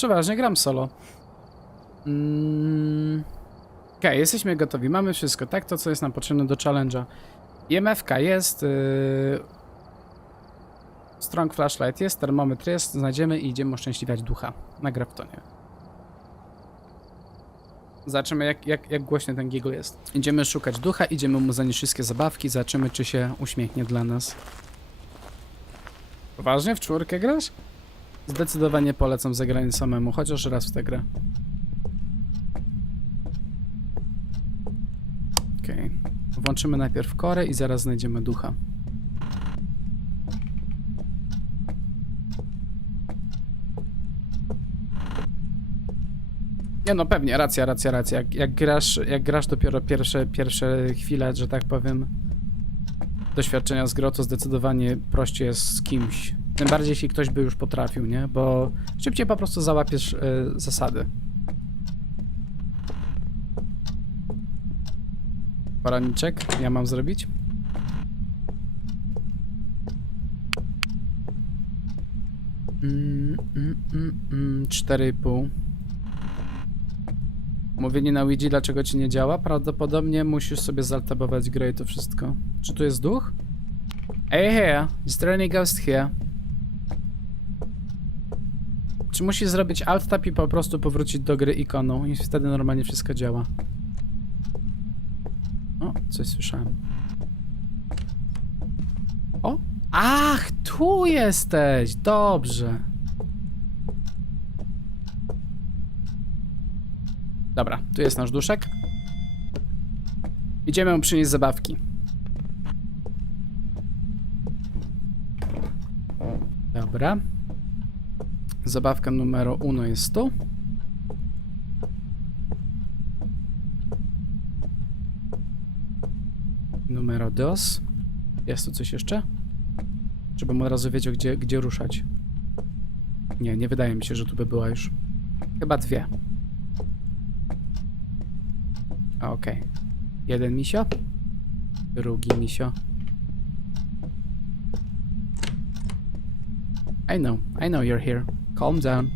Przeważnie gram solo. Mm. Okej, jesteśmy gotowi. Mamy wszystko, tak? To, co jest nam potrzebne do challenge'a. IMF-ka jest. Yy... Strong flashlight jest, termometr jest. Znajdziemy i idziemy uszczęśliwiać ducha na Graftonie. Zobaczymy, jak, jak, jak głośny ten giggle jest. Idziemy szukać ducha, idziemy mu zanieść wszystkie zabawki, zobaczymy, czy się uśmiechnie dla nas. Poważnie? W czwórkę grasz? Zdecydowanie polecam zagranie samemu, chociaż raz w tę grę. Okej. Włączymy najpierw korę i zaraz znajdziemy ducha. Nie no, pewnie, racja, racja, racja. Jak, jak, grasz, jak grasz dopiero pierwsze, pierwsze chwile, że tak powiem, doświadczenia z gro, to zdecydowanie prościej jest z kimś. Tym bardziej, jeśli ktoś by już potrafił, nie? Bo szybciej po prostu załapiesz y, zasady. Poraniczek, ja mam zrobić? Mm, mm, mm, mm, 4,5. Mówienie na Ouija, dlaczego ci nie działa? Prawdopodobnie musisz sobie zaltabować grę i to wszystko. Czy tu jest duch? Hey here, is there any ghost here? Czy musisz zrobić alt tab i po prostu powrócić do gry ikoną i wtedy normalnie wszystko działa? O, coś słyszałem. O! Ach, tu jesteś! Dobrze. Dobra, tu jest nasz duszek. Idziemy mu przynieść zabawki. Dobra. Zabawka numer uno jest tu. Numero dos. Jest tu coś jeszcze? Żebym od razu wiedział, gdzie, gdzie ruszać. Nie, nie wydaje mi się, że tu by była już. Chyba dwie. Okej. Jeden misio. Drugi misio. I know, I know you're here. Calm down.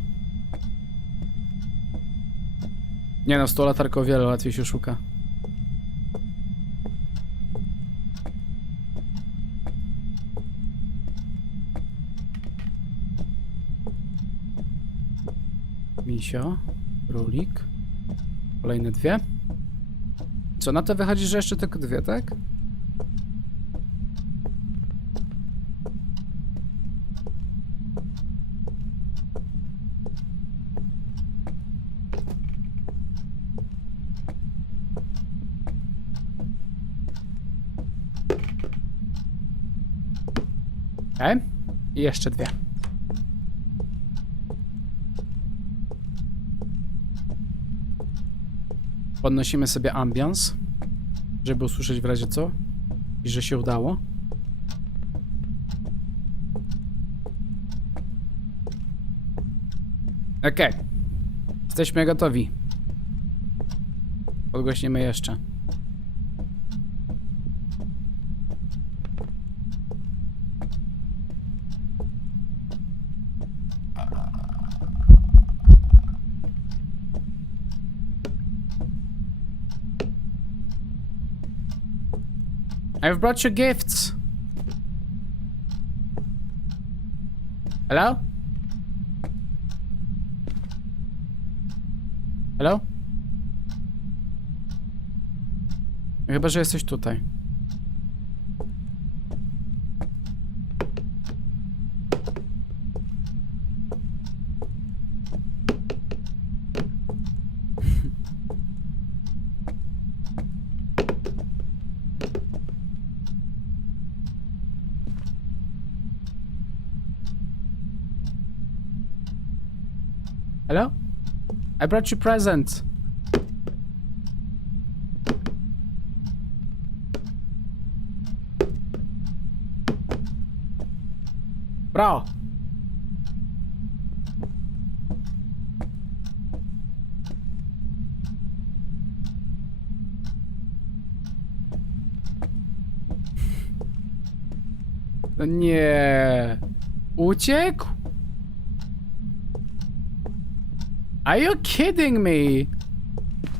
Nie no, 100 latarko o wiele łatwiej się szuka. Misio, królik. Kolejne dwie. Co, na to wychodzi, że jeszcze tylko dwie, tak? Okej. I jeszcze dwie. Podnosimy sobie ambiance, żeby usłyszeć w razie co i że się udało. Okej. Jesteśmy gotowi. Podgłośnimy jeszcze. I've brought you gifts. Hello? Hello? Chyba, że jesteś tutaj. Hello? I brought you presents. Bro. No nie. Uciekł? Are you kidding me? Nie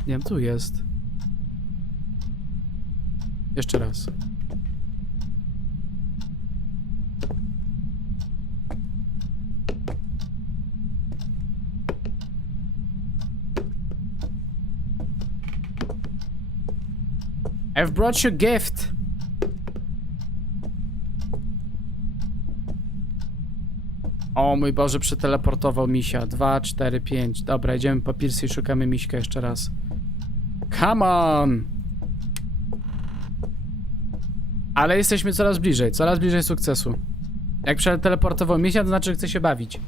wiem, tu jest. Jeszcze raz. I've brought you a gift. O mój Boże, przeteleportował misia. 2, 4, 5. Dobra, idziemy po Piercy i szukamy miśka jeszcze raz. Come on! Ale jesteśmy coraz bliżej, coraz bliżej sukcesu. Jak przeteleportował misia, to znaczy, że chce się bawić.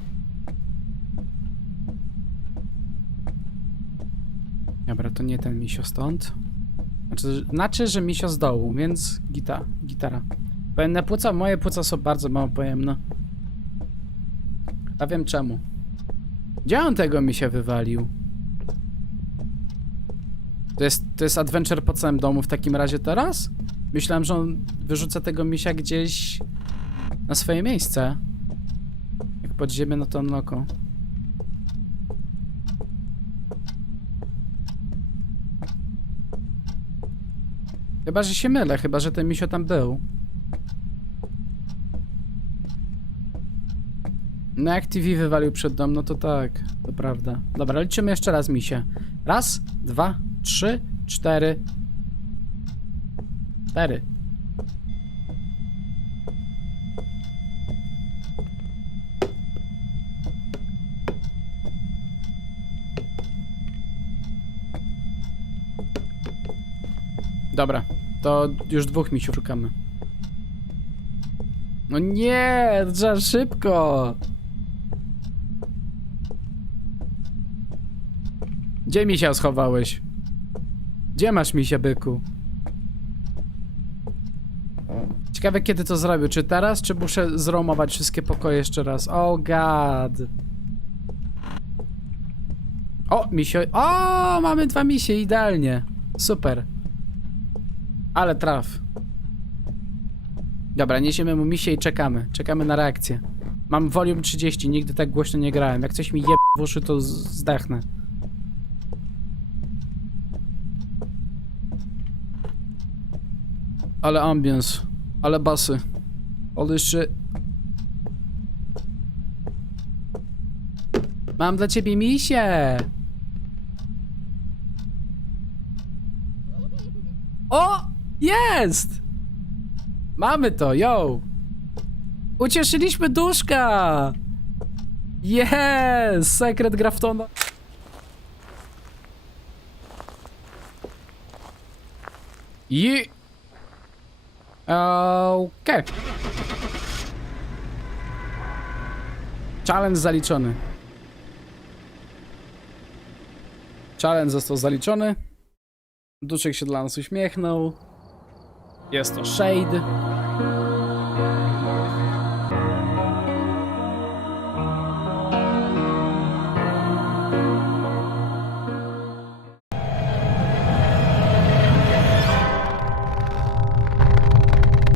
Dobra, to nie ten misio stąd. Znaczy, znaczy że misio z dołu, więc gita, gitara. Pojemne płuca? Moje płuca są bardzo mało pojemne. A wiem czemu. Gdzie on tego mi się wywalił? To jest, to jest adventure po całym domu w takim razie teraz? Myślałem, że on wyrzuca tego misia gdzieś na swoje miejsce. Jak pod ziemię, no to noko. Chyba, że się mylę, chyba, że ten misio tam był. No jak TV wywalił przed dom, no to tak, to prawda. Dobra, liczymy jeszcze raz misie. Raz, dwa, trzy, cztery. Cztery. Dobra, to już dwóch misiów szukamy. No nie, trzeba szybko. Gdzie misia schowałeś? Gdzie masz misia, byku? Ciekawe kiedy to zrobił, czy teraz, czy muszę zromować wszystkie pokoje jeszcze raz? Oh god. O, misio... O, mamy dwa misie, idealnie. Super. Ale traf. Dobra, niesiemy mu misie i czekamy. Czekamy na reakcję. Mam volume 30, nigdy tak głośno nie grałem. Jak coś mi je w uszy, to zdechnę. Ale ambience. Ale basy. Holy shit. Mam dla ciebie misie! O! Jest! Mamy to, yo! Ucieszyliśmy duszka! Yes! Sekret Graftona. I... Okej. Challenge zaliczony. Challenge został zaliczony. Duszek się dla nas uśmiechnął. Jest to Shade.